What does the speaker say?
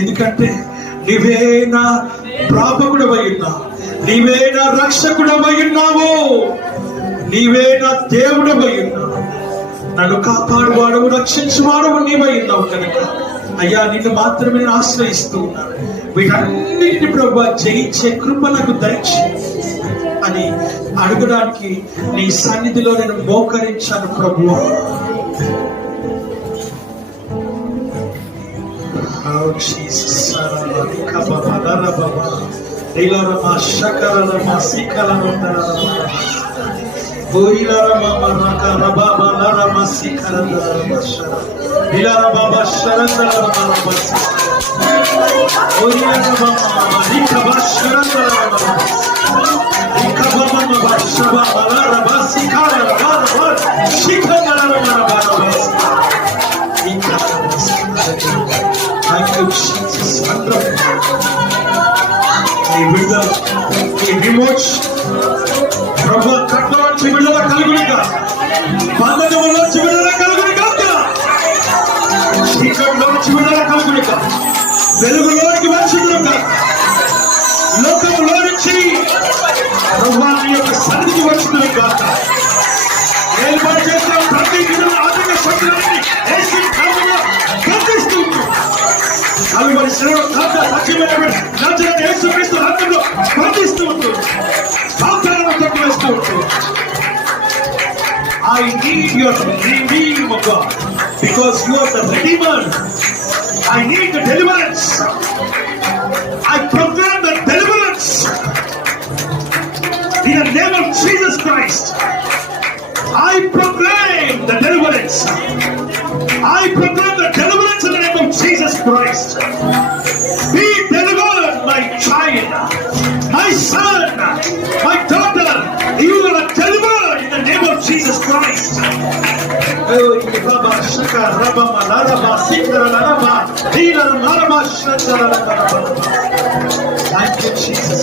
ఎందుకంటే నీవే నా ప్రాపకుడవై ఉన్నావు, నీవే నా రక్షకుడవై ఉన్నావు, నీవే నా దేవుడవై ఉన్నావు, నన్ను కాపాడువాడవు రక్షించువాడవు నీవై ఉన్నావు కనుక అయ్యా నిన్ను మాత్రమే నేను ఆశ్రయిస్తూ ఉన్నాను. వీటన్నిటిని ప్రభువా జయించే కృప నాకు దయచేయి అని అడగడానికి నీ సన్నిధిలో నేను మోకరించాను ప్రభువా. ప్రభు కట్టలోంచి విడుదల కలుగునిక, బంధకములోంచి విడుదల కలుగునిక, చీకటిలోంచి విడుదల కలుగునిక, వెలుగులోనికి వచ్చునుక, లోకంలో నుంచి ప్రభువాని యొక్క సన్నిధికి వచ్చునుక. ఏర్పాటు చేసిన ప్రతి ఆర్థిక శక్తులన్నీ యేసు నామములో బంధిస్తూ కలువరి శిలువ కాక సత్యమైన నజరేయుడైన యేసుక్రీస్తు నామములో బంధిస్తూ ఉంటుంది, పాపాలను కొట్టివేస్తూ ఉంటుంది. I need your redeeming of God because you are the redeemer. I need the deliverance. I proclaim the deliverance in the name of Jesus Christ. I proclaim the deliverance. I proclaim the deliverance in the name of Jesus Christ. Be delivered, my child, my son, my daughter. You are delivered in the name of Jesus Christ. Thank you, Jesus.